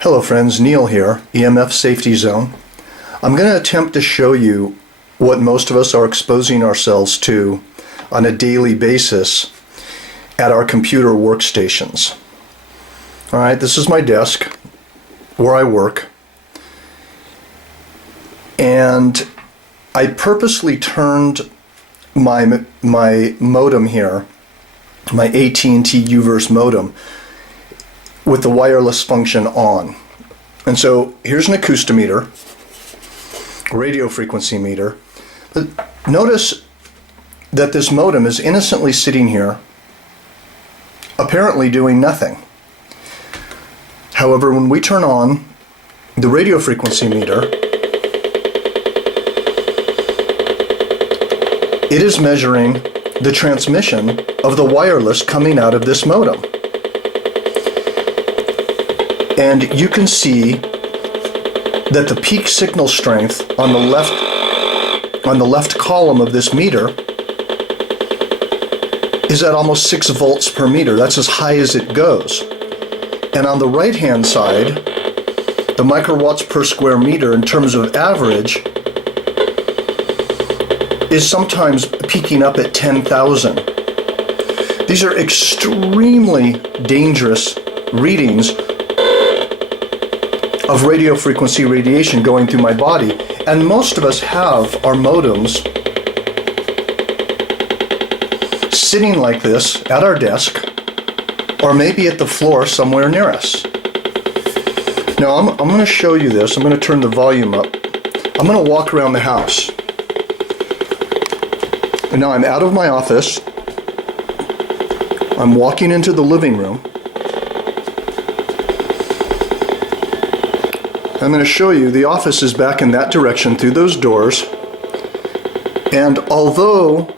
Hello friends, Neil here, EMF Safety Zone. I'm going to attempt to show you what most of us are exposing ourselves to on a daily basis at our computer workstations. Alright, this is my desk where I work, and I purposely turned my modem here, my AT&T UVerse modem, with the wireless function on. And so here's an acoustometer, radio frequency meter. But notice that this modem is innocently sitting here, apparently doing nothing. However, when we turn on the radio frequency meter, it is measuring the transmission of the wireless coming out of this modem. And you can see that the peak signal strength on the left column of this meter is at almost 6 volts per meter. That's as high as it goes. And on the right hand side, the microwatts per square meter in terms of average is sometimes peaking up at 10,000. These are extremely dangerous readings of radio frequency radiation going through my body. And most of us have our modems sitting like this at our desk, or maybe at the floor somewhere near us. Now I'm going to show you this. I'm going to turn the volume up. I'm going to walk around the house. And now I'm out of my office. I'm walking into the living room. I'm going to show you the office is back in that direction through those doors. And although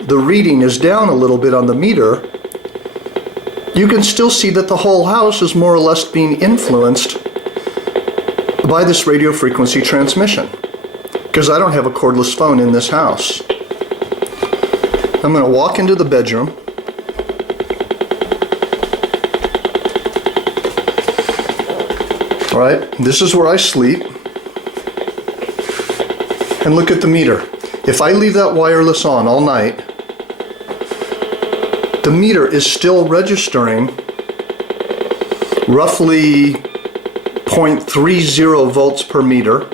the reading is down a little bit on the meter, you can still see that the whole house is more or less being influenced by this radio frequency transmission, because I don't have a cordless phone in this house. I'm going to walk into the bedroom. Alright, this is where I sleep. And look at the meter. If I leave that wireless on all night, the meter is still registering roughly 0.30 volts per meter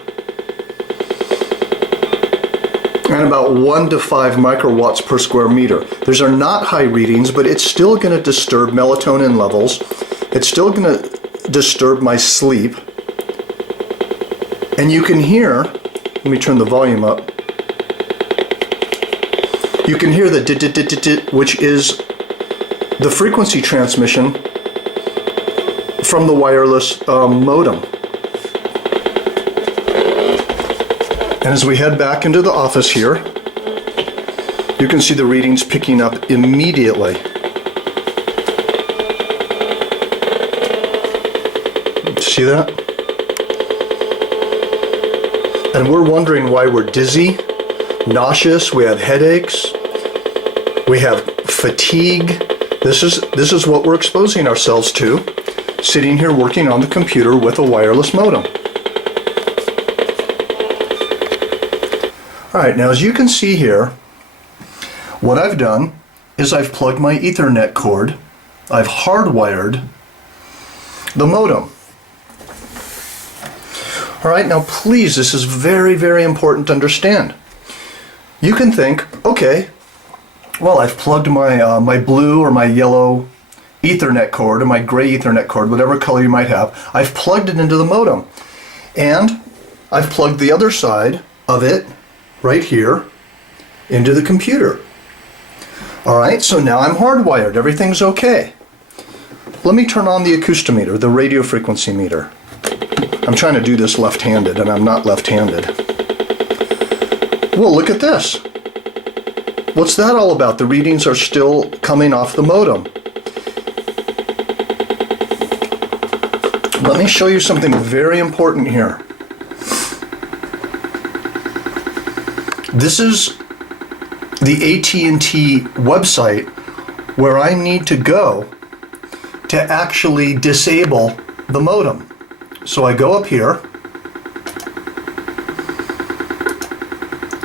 and about 1 to 5 microwatts per square meter. Those are not high readings, but it's still going to disturb melatonin levels. It's still going to disturb my sleep. And you can hear, let me turn the volume up, you can hear the dit-dit-dit-dit-dit, which is the frequency transmission from the wireless modem. And as we head back into the office here, you can see the readings picking up immediately. See that? And we're wondering why we're dizzy, nauseous, we have headaches, we have fatigue. This is what we're exposing ourselves to, sitting here working on the computer with a wireless modem. Alright, now as you can see here, what I've done is I've plugged my Ethernet cord, I've hardwired the modem. Alright, now please, this is very, very important to understand. You can think, okay, well, I've plugged my, my blue or my yellow Ethernet cord, or my gray Ethernet cord, whatever color you might have, I've plugged it into the modem. And I've plugged the other side of it, right here, into the computer. Alright, so now I'm hardwired, everything's okay. Let me turn on the acoustometer, the radio frequency meter. I'm trying to do this left-handed, and I'm not left-handed. Well, look at this. What's that all about? The readings are still coming off the modem. Let me show you something very important here. This is the AT&T website where I need to go to actually disable the modem. So I go up here,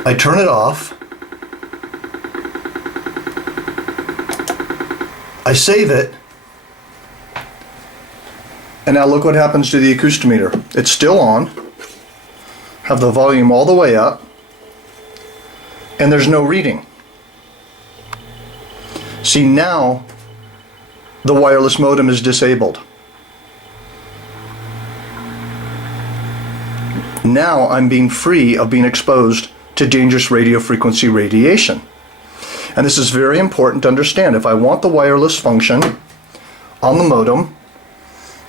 I turn it off, I save it, and now look what happens to the acoustometer. It's still on, have the volume all the way up, and there's no reading. See, now the wireless modem is disabled. Now I'm being free of being exposed to dangerous radio frequency radiation. And this is very important to understand. If I want the wireless function on the modem,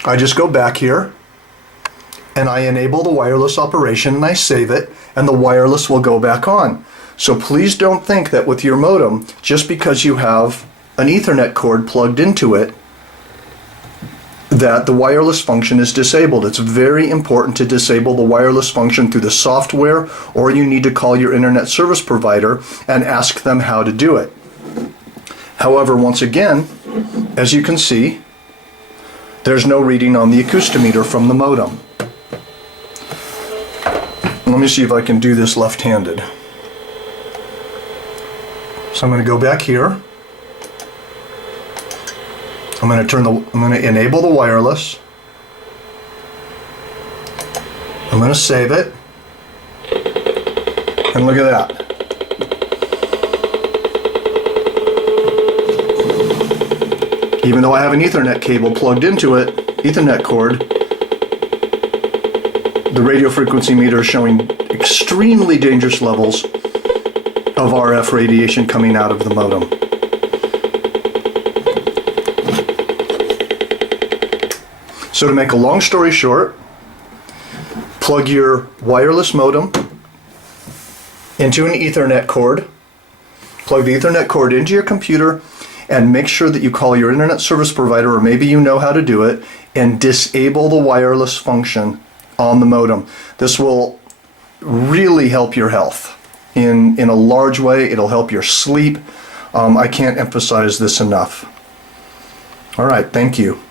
I just go back here and I enable the wireless operation and I save it, and the wireless will go back on. So please don't think that with your modem, just because you have an Ethernet cord plugged into it, that the wireless function is disabled. It's very important to disable the wireless function through the software, or you need to call your internet service provider and ask them how to do it. However, once again, as you can see, there's no reading on the acoustometer from the modem. Let me see if I can do this left-handed. So I'm going to go back here. I'm going to enable the wireless. I'm going to save it. And look at that. Even though I have an Ethernet cable plugged into it, Ethernet cord, the radio frequency meter is showing extremely dangerous levels of RF radiation coming out of the modem. So to make a long story short, plug your wireless modem into an Ethernet cord, plug the Ethernet cord into your computer, and make sure that you call your internet service provider, or maybe you know how to do it, and disable the wireless function on the modem. This will really help your health in a large way. It'll help your sleep. I can't emphasize this enough. All right, thank you.